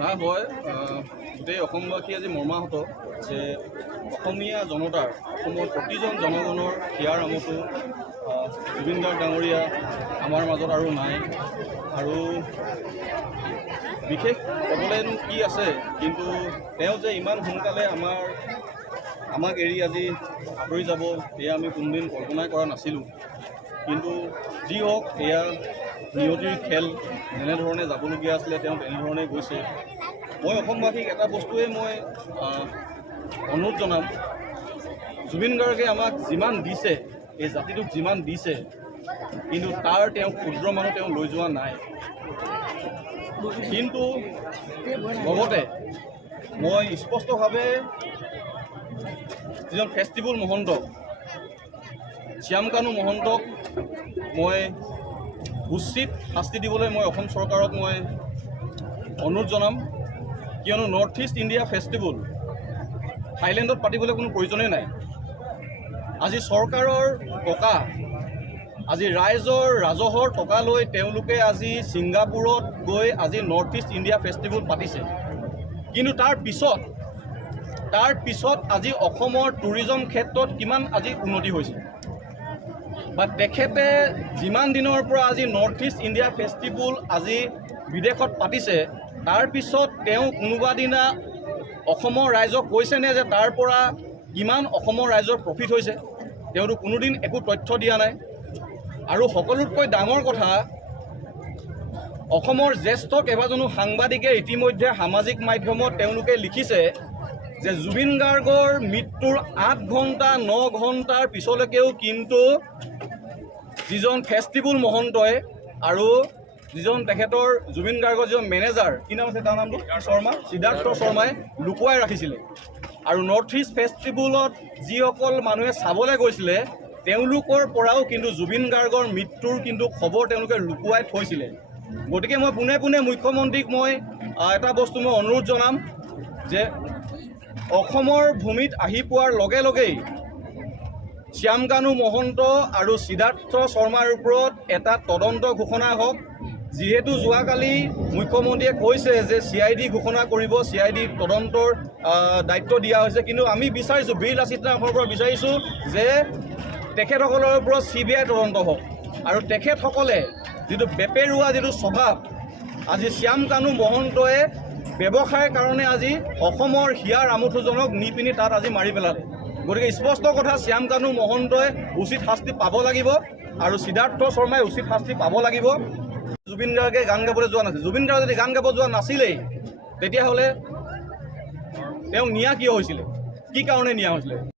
না হয় গোটেই অসমবাসী আজি মৰ্মাহত যে অসমীয়া জনতাৰ অসমৰ প্ৰতিজন জনগণৰ হিয়াৰ আমঠু জুবিন গাৰ্গ ডাঙৰীয়া আমাৰ মাজত আৰু নাই। আৰু বিশেষ ক'বলৈনো কি আছে, কিন্তু তেওঁ যে ইমান সোনকালে আমাক এৰি আজি আঁতৰি যাব এয়া আমি কোনোদিন কল্পনাই কৰা নাছিলোঁ। কিন্তু যি হওক, এয়া নিয়তিৰ খেল, যেনেধৰণে যাবলগীয়া আছিলে তেওঁ তেনেধৰণে গৈছে। মই অসমবাসীক এটা বস্তুৱে মই অনুৰোধ জনাম, জুবিন গাৰ্গে আমাক যিমান দিছে, এই জাতিটোক যিমান দিছে, কিন্তু তাৰ তেওঁ ক্ষুদ্ৰ মানুহ তেওঁ লৈ যোৱা নাই। কিন্তু লগতে মই স্পষ্টভাৱে যিজন ফেষ্টিভেল মহন্ত শ্যামকানু মহন্তক মই উচিত শাস্তি দিবলৈ মই অসম চৰকাৰক মই অনুৰোধ জনাম। কিয়নো নৰ্থ ইষ্ট ইণ্ডিয়া ফেষ্টিভেল থাইলেণ্ডত পাতিবলৈ কোনো প্ৰয়োজনেই নাই। আজি চৰকাৰৰ টকা, আজি ৰাজহৰ টকা লৈ তেওঁলোকে আজি ছিংগাপুৰত গৈ আজি নৰ্থ ইষ্ট ইণ্ডিয়া ফেষ্টিভেল পাতিছে। কিন্তু তাৰ পিছত আজি অসমৰ টুৰিজম ক্ষেত্ৰত কিমান আজি উন্নতি হৈছে, বা তেখেতে যিমান দিনৰ পৰা আজি নৰ্থ ইষ্ট ইণ্ডিয়া ফেষ্টিভেল আজি বিদেশত পাতিছে, তাৰ পিছত তেওঁ কোনোবা দিনা অসমৰ ৰাইজক কৈছেনে যে তাৰ পৰা কিমান অসমৰ ৰাইজৰ প্ৰফিট হৈছে? তেওঁতো কোনোদিন একো তথ্য দিয়া নাই। আৰু সকলোতকৈ ডাঙৰ কথা, অসমৰ জ্যেষ্ঠ কেইবাজনো সাংবাদিকে ইতিমধ্যে সামাজিক মাধ্যমত তেওঁলোকে লিখিছে যে জুবিন গাৰ্গৰ মৃত্যুৰ 8 ঘণ্টা 9 ঘণ্টাৰ পিছলৈকেও কিন্তু যিজন ফেষ্টিভেল মহন্তই আৰু যিজন তেখেতৰ জুবিন গাৰ্গৰ যিজন মেনেজাৰ, কি নাম আছে তাৰ নামটো, সিদ্ধাৰ্থ শৰ্মাই লুকুৱাই ৰাখিছিলে। আৰু নৰ্থ ইষ্ট ফেষ্টিভেলত যিসকল মানুহে চাবলৈ গৈছিলে তেওঁলোকৰ পৰাও কিন্তু জুবিন গাৰ্গৰ মৃত্যুৰ কিন্তু খবৰ তেওঁলোকে লুকুৱাই থৈছিলে। গতিকে মই পোনে পোনে মুখ্যমন্ত্ৰীক মই এটা বস্তু মই অনুৰোধ জনাম যে অসমৰ ভূমিত আহি পোৱাৰ লগে লগেই শ্যামকানু মহন্ত আৰু সিদ্ধাৰ্থ শৰ্মাৰ ওপৰত এটা তদন্ত ঘোষণা হওক। যিহেতু যোৱাকালি মুখ্যমন্ত্ৰীয়ে কৈছে যে CID ঘোষণা কৰিব, CID তদন্তৰ দায়িত্ব দিয়া হৈছে। কিন্তু আমি বিচাৰিছোঁ, বীৰ লাচিত ৰায়ৰ পৰা বিচাৰিছোঁ যে তেখেতসকলৰ ওপৰত CBI তদন্ত হওক। আৰু তেখেতসকলে যিটো বেপেৰুৱা যিটো স্বভাৱ, আজি শ্যামকানু মহন্তই ব্যৱসায়ৰ কাৰণে আজি অসমৰ হিয়াৰ আমঠুজনক নি পিনি তাত আজি মাৰি পেলালে। গতিকে স্পষ্ট কথা, শ্যামকানু মহন্তই উচিত শাস্তি পাব লাগিব আৰু সিদ্ধাৰ্থ শৰ্মাই উচিত শাস্তি পাব লাগিব। জুবিন গাৰ্গে গান গাবলৈ যোৱা নাছিল। জুবিন গাৰ্গে যদি গান গাব যোৱা নাছিলেই, তেতিয়াহ'লে তেওঁক নিয়া কিয় হৈছিলে, কি কাৰণে নিয়া হৈছিলে?